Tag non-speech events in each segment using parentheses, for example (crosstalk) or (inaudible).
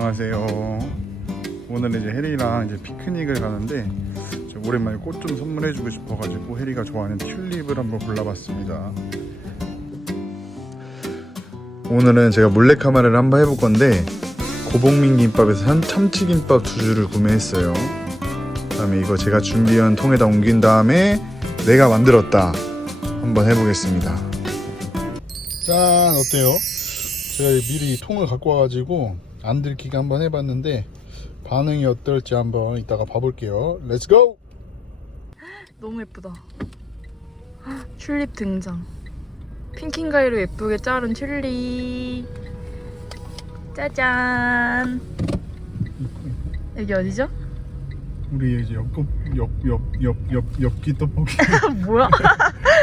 안녕하세요. 오늘은 이제 혜리랑 이제 피크닉을 가는데 좀 오랜만에 꽃 좀 선물해주고 싶어가지고 혜리가 좋아하는 튤립을 한번 골라봤습니다. 오늘은 제가 몰래 카메라를 한번 해볼 건데 고봉민 김밥에서 한 참치김밥 두 줄을 구매했어요. 그다음에 이거 제가 준비한 통에다 옮긴 다음에 내가 만들었다 한번 해보겠습니다. 짠 어때요? 제가 미리 통을 갖고 와가지고 안 들키게 한번 해봤는데 반응이 어떨지 한번 이따가 봐볼게요. 렛츠 고! 너무 예쁘다. 헉, 튤립 등장. 핑킹가이로 예쁘게 자른 튤립. 짜잔. 여기 어디죠? 우리 이제 옆 옆 옆 옆옆 엽기 떡볶이 뭐야?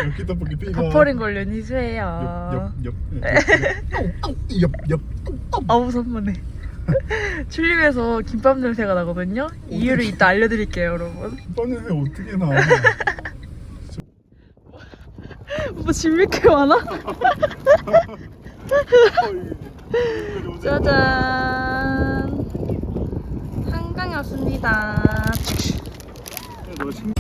엽기 떡볶이 삐가 버퍼링 걸린 희수예요. 옆 옆 옆 옆 옆옆 아우 선물해. (laughs) 튤립에서 김밥 냄새가 나거든요. 이유를 이따 알려드릴게요, 여러분. 김밥 냄새 어떻게 나? (laughs) 뭐 진미게 많아? (laughs) 짜잔. 한강에 왔습니다. 너 신- 뭐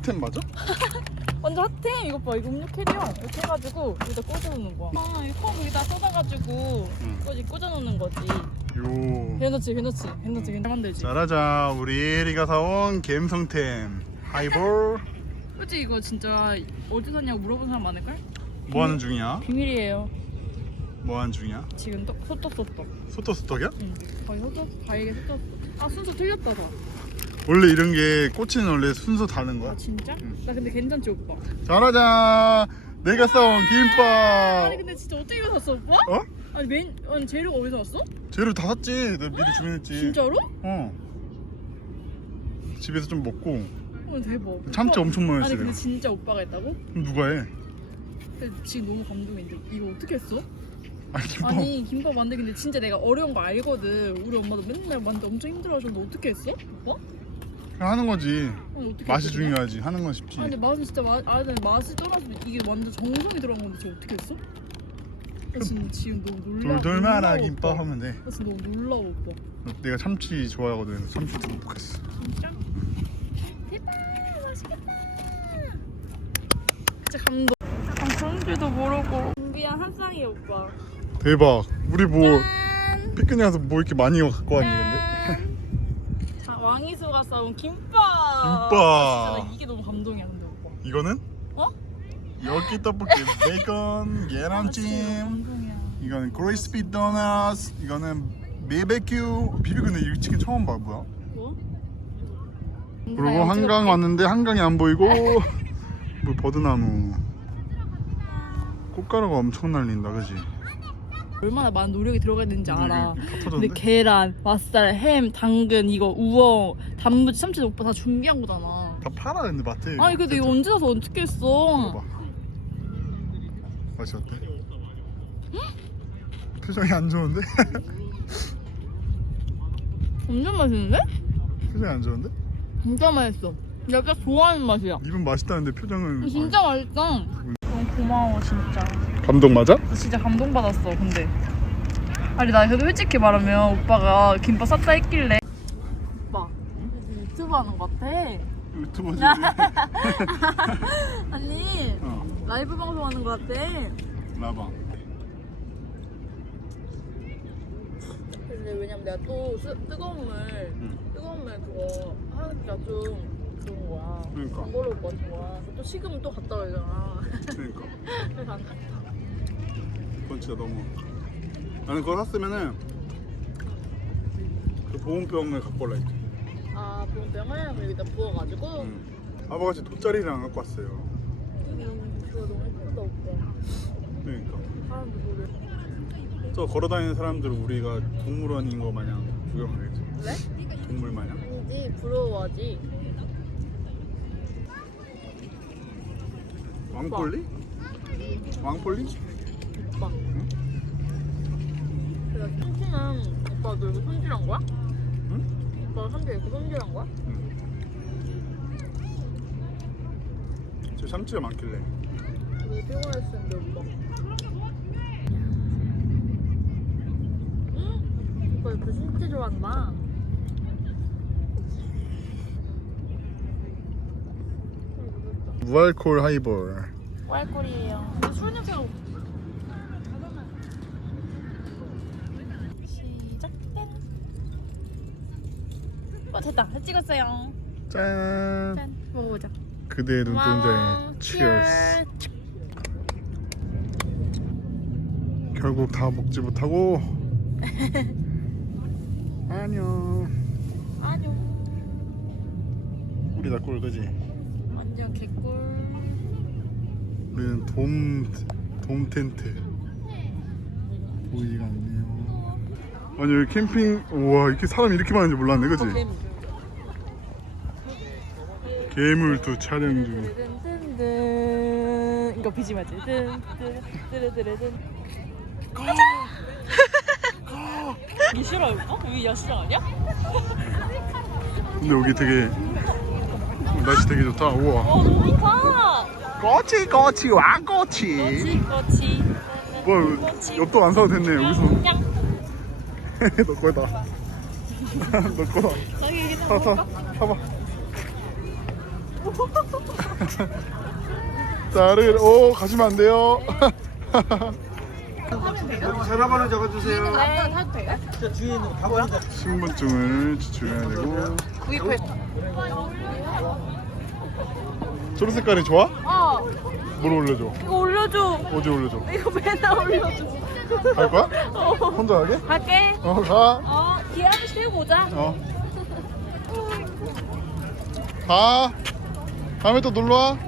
핫템 맞아? (laughs) 완전 핫해. 이거 봐. 이거 음료 캐리어. 이렇게 해가지고 여기다 꽂아놓는 거야. 아, 이거 컵 여기다 쏟아가지고 응. 거기 꽂아놓는 거지. 요. 괜찮지, 괜찮지, 괜찮지, 괜찮 만들지. 짜라자 우리 혜리가 사온 갬성템 하이볼 (laughs) 솔직히 이거 진짜 어디 샀냐고 물어본 사람 많을걸? 뭐 하는 중이야? 비밀이에요. 뭐 하는 중이야? 지금 떡, 소떡 소떡. 소떡소떡이야? 응. 거의 소떡, 과일게 소떡. 아 순서 틀렸다 다. 원래 이런 게 꽃은 원래 순서 다른 거야 아 진짜? 응. 나 근데 괜찮지 오빠? 짜라자 내가 김밥 아니 근데 진짜 어떻게 샀어 오빠? 어? 아니 메인 아니 재료가 어디서 왔어? 재료 다 샀지 내가 미리 주문했지 진짜로? 어 집에서 좀 먹고 어 대박. 참치 오빠- 엄청 많이 아니 했어요 근데 진짜 오빠가 했다고? 그럼 누가 해? 근데 지금 너무 감동인데 이거 어떻게 했어? 아니 김밥 아니 김밥 만들기인데 진짜 내가 어려운 거 알거든. 우리 엄마도 맨날 만들 엄청 힘들어하셨는데 어떻게 했어? 오빠? 그냥 하는 거지 아니 어떻게 맛이 했어, 중요하지 하는 건 쉽지 아니 근데 맛은 진짜 맛 아니 근데 맛이 떠나서 이게 완전 정성이 들어간 건데 진짜 어떻게 했어? 나 지금 지금 너무 놀라. 돌돌 말아 놀라워, 김밥 오빠. 하면 돼 나 지금 너무 놀라워 오빠. 내가 참치 좋아하거든 참치 듬뿍했어 진짜? 대박 맛있겠다. 진짜 감동. 아, 그런 줄도 모르고 준비한 한 쌍이 오빠. 대박 우리 뭐 짠. 피크닉 가서 뭐 이렇게 많이 갖고 왔니 근데 왕이수가 싸운 김밥. 김밥. 진짜 나 이게 너무 감동이야 근데 오빠. 이거는? 어? 엽기 떡볶이 베이컨 계란찜 아, 감동이야. 이거는 크리스피 도넛 이거는 BBQ 비비 근데 이 치킨 처음 봐 뭐야? 뭐? 그리고 한강 왔는데 한강이 안 보이고 (laughs) 뭐 버드나무 꽃가루가 엄청 날린다 그지? 얼마나 많은 노력이 들어가 있는지 알아. 이게 다 근데 터졌는데? 계란, 맛살, 햄, 당근, 이거 우엉, 단무지, 참치 오빠 다 준비한 거잖아. 다 팔아 근데 마트에 아니 근데 이거 언제 사서 어떻게 했어? 맛이 어때? 표정이 안 좋은데? (laughs) 완전 맛있는데? 표정이 안 좋은데? 진짜 맛있어. 내가 좋아하는 맛이야. 입은 맛있다는데 표정은 진짜 맛있다. 너무 고마워 진짜. 감동 맞아? 나 진짜 감동받았어 근데. 아니 나 그래도 솔직히 말하면 오빠가 김밥 쌌다 했길래 오빠 유튜브 하는 거 같아. 유튜버지 (laughs) 아니 어 라이브 방송하는 거 같아. 나봐 근데 왜냐면 내가 또 쓰, 뜨거운 물 응. 뜨거운 물 그거 하니까 좀 좋은 거야. 그러니까. 안 걸을 것 같은 거야. 또 식으면 또 갔다 오잖아. 그러니까 (laughs) 그래서 안 갔다. 그건 진짜 너무 나는 그거 샀으면은 그 보온병을 갖고 올라 했지 아 보온병을 여기다 부어가지고 응. 아버지 돗자리를 안 갖고 왔어요 여기 너무 예쁘다 오빠. 그러니까 사람들. 저 걸어다니는 사람들 우리가 동물원인 거 마냥 구경하겠지 왜? 동물 마냥 아니지 부러워하지. 왕꼴리? 왕폴리? 오빠. 그래서 손질은 오빠 너 이거 손질한 거야? 응? 오빠가 손질 이거 손질한 거야? 저 참치가 많길래 왜 피곤했을 텐데 오빠. 응? 오빠 이거 진짜 좋아한다. 무알콜 하이볼 와이콜이에요. 술 냄새가 와 됐다. 다 찍었어요. 짠 짠. 먹어보자. 그대의 눈동자에 치얼스 결국 다 먹지 못하고 (laughs) 안녕 안녕. 우리 다꼴 그지? 완전 개꿀. 우리는 돔, 돔 텐트 보이지가 않네요 아니 여기 캠핑 우와 이렇게 사람이 이렇게 많은지 몰랐네 그지? 괴물도 촬영 중. 든든든 이거 비지 마지? 든든드르드르든 (laughs) 이게 싫어요 오빠? 여기 야시장 아니야? 근데 여기 되게 날씨 되게 좋다. 우와. 어 너무 좋다. 꼬치 꼬치 왕꼬치. 꼬치 꼬치. 뭐야 꼬치. 엽떡 안 사도 됐네 여기서. 냥 (laughs) 너 거다. (laughs) 너 거다. 자기 이게 타, 타, 타봐 (laughs) 나를 오 가시면 안 돼요 전화번호 적어주세요. 네 타도 돼요? 저 있는 가방. 신분증을 제출해야 되고 초록 색깔이 좋아? 어 뭘 올려줘? 이거 올려줘 어디 올려줘? 이거 맨날 올려줘 갈 거야? 어 혼자 가게? 갈게 어 가. 어 한번 쉬고 오자 어. 가. 다음에 또 놀러 와.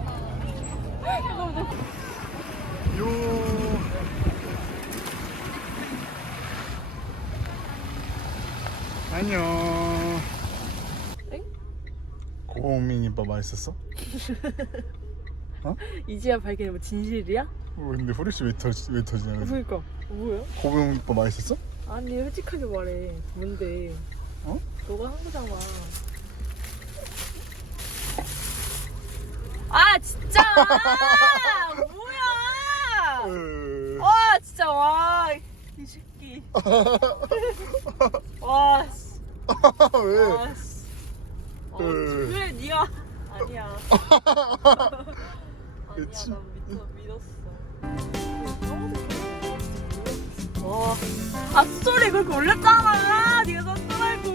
요. 안녕. 엥? 고민이밥 맛있었어? (laughs) 이제야 발견해 뭐 진실이야? 어, 근데 후레쉬 왜, 터지, 왜 터지냐? 그래서. 그러니까 뭐야? 고민이밥 맛있었어? 아니 솔직하게 말해 뭔데 어? 너가 한 거잖아 아 진짜 뭐야 으. 와 진짜 와이 새끼 (laughs) 와 씨. (laughs) 왜? 와, 씨. 어, 으. 그래 니가 아니야 (laughs) 아니야 그치. 난 믿어, 믿었어 와, 아 스토리 그렇게 올렸잖아 네가 썼더라고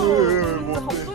왜, 왜, 왜, 뭔데? 진짜